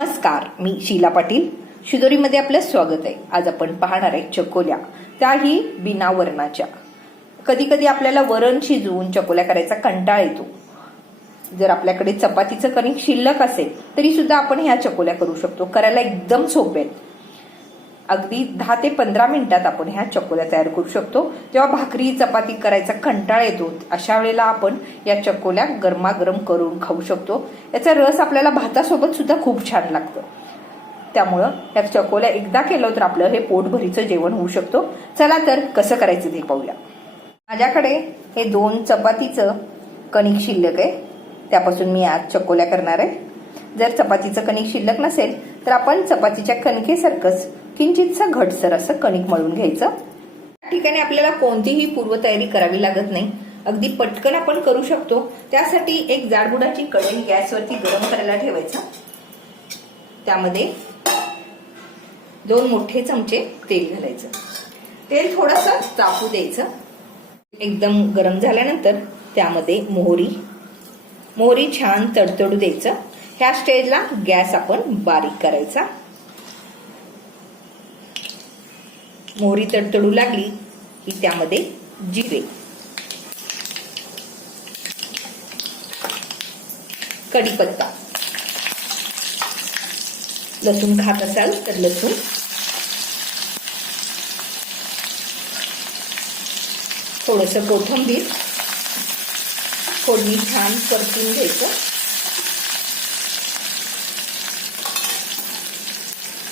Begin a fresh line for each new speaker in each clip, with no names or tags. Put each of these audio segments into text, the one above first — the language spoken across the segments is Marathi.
नमस्कार मी शीला पाटील. शिदोरीमध्ये आपलं स्वागत आहे. आज आपण पाहणार आहे चकोल्या. त्याही बिना वरणाच्या कधी कधी आपल्याला वरण शिजवून चकोल्या करायचा कंटाळ येतो. जर आपल्याकडे चपातीचं कणिक शिल्लक असेल तरी सुद्धा आपण ह्या चकोल्या करू शकतो. करायला एकदम सोपे आहेत. अगदी दहा ते पंधरा मिनिटात आपण ह्या चकोल्या तयार करू शकतो. तेव्हा भाकरी चपाती करायचा कंटाळा येतो अशा वेळेला आपण या चकोल्या गरमागरम करून खाऊ शकतो. याचा रस आपल्याला भातासोबत सुद्धा खूप छान लागतं. त्यामुळं या चकोल्या एकदा केलं तर आपलं हे पोटभरीचं जेवण होऊ शकतो. चला तर कसं करायचं ते पाहूया. माझ्याकडे हे दोन चपातीचं कणिक शिल्लक आहे. त्यापासून मी आज चकोल्या करणार आहे. जर चपातीचं कणिक शिल्लक नसेल तर आपण चपातीच्या कणकेसारखंच किंचितसं घटसर असं कणिक मळून घ्यायचं. ठिकाणी आपल्याला कोणतीही पूर्वतयारी करावी लागत नाही. अगदी पटकन आपण करू शकतो. त्यासाठी एक जाडबुडाची कढई गॅसवरती गरम करायला ठेवायचा. त्यामध्ये दोन मोठे चमचे तेल घालायचं. तेल थोडंसं तापू द्यायचं. एकदम गरम झाल्यानंतर त्यामध्ये मोहरी. मोहरी छान तडतडू द्यायचं. ह्या स्टेजला गॅस आपण बारीक करायचा. मोहरी तडतडू लागली की त्यामध्ये जिरे. कढीपत्ता. लसूण खात असाल तर लसूण. थोडस कोथिंबीर. फोडणी छान परतून घ्यायचं.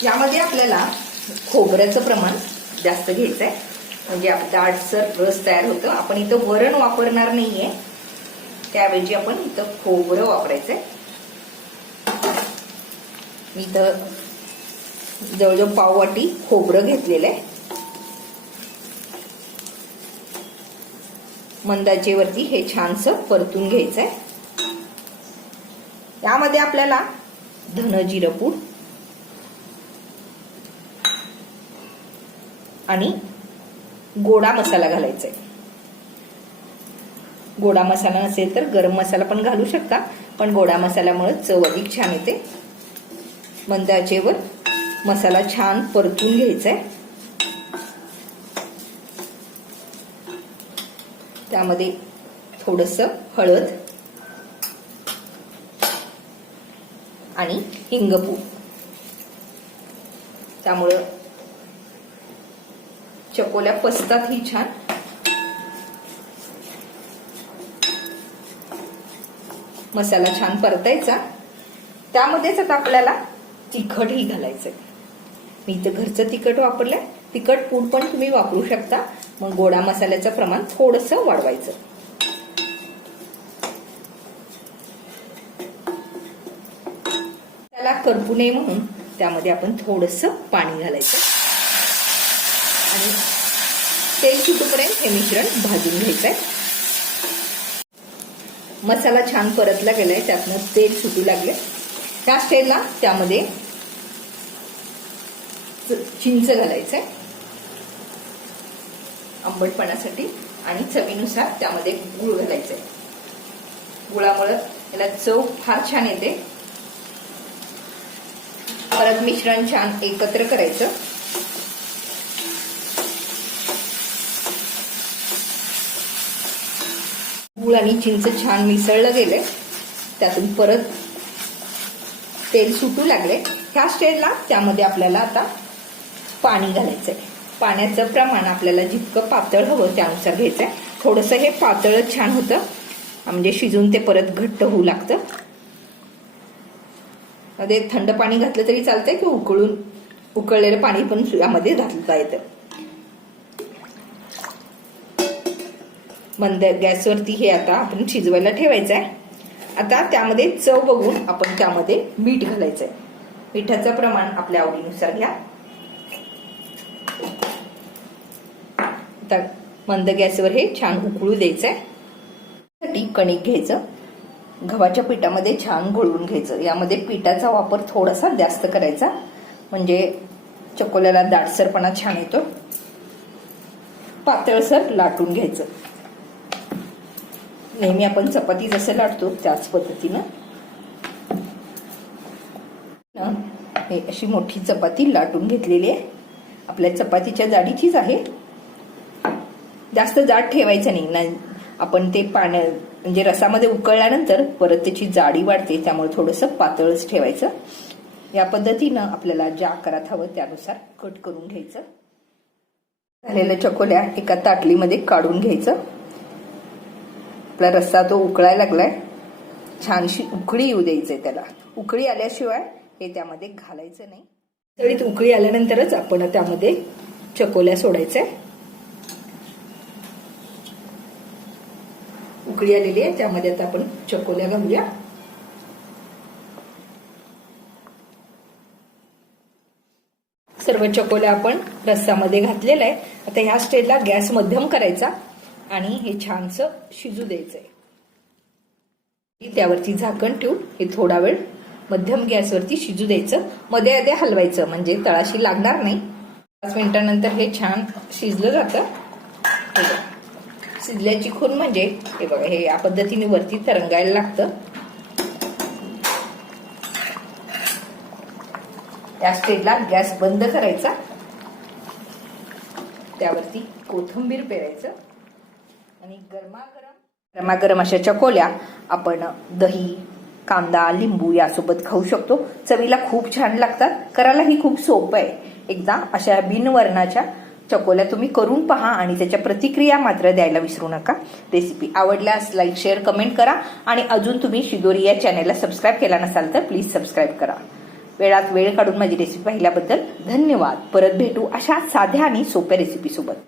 यामध्ये आपल्याला खोबऱ्याचं प्रमाण जास्त घ्यायचं आहे म्हणजे दाटसर रस तयार होतं. आपण इथं वरण वापरणार नाहीये. त्याऐवजी आपण इथं खोबरं वापरायचंय. मी इथं जवळजवळ पाववाटी खोबरं घेतलेलं आहे. मंदाचेवरती हे छानसं परतून घ्यायचंय. यामध्ये आपल्याला धन जिरं पूड आणि गोडा मसाला घालायचा आहे. गोडा मसाला नसेल तर गरम मसाला पण घालू शकता पण गोडा मसाल्यामुळे चव अधिक छान येते. मंद आचेवर मसाला छान परतून घ्यायचा आहे. त्यामध्ये थोडस हळद आणि हिंगपूड. त्यामुळं चकोल्या पसतात ही छान. मसाला छान परतायचा. त्यामध्येच आता आपल्याला तिखटही घालायचंय. मी इथं घरचं तिखट वापरलंय. तिखट पूड पण तुम्ही वापरू शकता. मग गोडा मसाल्याचं प्रमाण थोडस वाढवायचं. त्याला करपू नये म्हणून त्यामध्ये आपण थोडस पाणी घालायचं. आणि तेल सुटूपर्यंत हे मिश्रण भाजून घ्यायचंय. मसाला छान परतला गेलाय त्यातनं तेल सुटू लागले त्या स्टेजला त्यामध्ये चिंच घालायचंय. आंबटपणासाठी आणि चवीनुसार त्यामध्ये गुळ घालायचंय. गुळामुळं याला चव फार छान येते. परत मिश्रण छान एकत्र करायचं. गूळ आणि चिंच छान मिसळलं गेले त्यातून परत तेल सुटू लागले ह्या स्टेजला त्यामध्ये आपल्याला आता पाणी घालायचंय. पाण्याचं प्रमाण आपल्याला जितकं पातळ हवं त्यानुसार घ्यायचंय. थोडंसं हे पातळच छान होतं. म्हणजे शिजून ते परत घट्ट होऊ लागतं. मध्ये थंड पाणी घातलं तरी चालतंय किंवा उकळून उकळलेलं पाणी पण यामध्ये घातलं येतं. मंद गॅसवरती हे आता आपण शिजवायला ठेवायचं आहे आता त्यामध्ये चव बघून आपण त्यामध्ये मीठ घालायचंय. मिठाचं प्रमाण आपल्या आवडीनुसार घ्या. आता मंद गॅसवर हे छान उकळू द्यायचंय. साठी कणिक घ्यायचं. गव्हाच्या पिठामध्ये छान घोळवून घ्यायचं. यामध्ये पिठाचा वापर थोडासा जास्त करायचा. म्हणजे चकोल्याला दाटसरपणा छान येतो. पातळसर लाटून घ्यायचं. नेहमी आपण चपाती जसं लाटतो त्याच पद्धतीनं. हे अशी मोठी चपाती लाटून घेतलेली आहे. आपल्या चपातीच्या जाडीचीच आहे. जास्त जाड ठेवायचं नाही. ना आपण ते पाण्या म्हणजे रसामध्ये उकळल्यानंतर परत त्याची जाडी वाढते त्यामुळे थोडंसं पातळच ठेवायचं. या पद्धतीनं आपल्याला ज्या आकारात हवं त्यानुसार कट करून घ्यायचं. झालेल्या चकोल्या एका ताटलीमध्ये काढून घ्यायचं. आपला रस्सा तो उकळायला लागलाय. छानशी उकळी येऊ द्यायचंय त्याला. उकळी आल्याशिवाय हे त्यामध्ये घालायचं नाही. तरी उकळी आल्यानंतरच आपण त्यामध्ये चकोल्या सोडायच्या. उकळी आलेली आहे त्यामध्ये आता आपण चकोल्या घालूया. सर्व चकोल्या आपण रस्सामध्ये घातलेल्या आहे आता ह्या स्टेजला गॅस मध्यम करायचा. आणि हे छानसं शिजू द्यायचंय. त्यावरती झाकण ठेवून हे थोडा वेळ मध्यम गॅसवरती शिजू द्यायचं. मध्ये मध्ये हलवायचं म्हणजे तळाशी लागणार नाही. पाच मिनिटानंतर हे छान शिजलं जातं. शिजल्याची खून म्हणजे हे बघा हे या पद्धतीने वरती तरंगायला लागतं. या स्टेजला गॅस बंद करायचा. त्यावरती कोथिंबीर पेरायचं. आणि गरमागरम गरमागरम अशा चकोल्या आपण दही कांदा लिंबू यासोबत खाऊ शकतो. चवीला खूप छान लागतात. करायलाही खूप सोपं आहे. एकदा अशा बिनवर्णाच्या चकोल्या तुम्ही करून पहा आणि त्याच्या प्रतिक्रिया मात्र द्यायला विसरू नका. रेसिपी आवडल्यास लाईक शेअर कमेंट करा आणि अजून तुम्ही शिदोरी या चॅनेलला सबस्क्राईब केला नसाल तर प्लीज सबस्क्राईब करा. वेळात वेळ काढून माझी रेसिपी पाहिल्याबद्दल धन्यवाद. परत भेटू अशा साध्या आणि सोप्या रेसिपी सोबत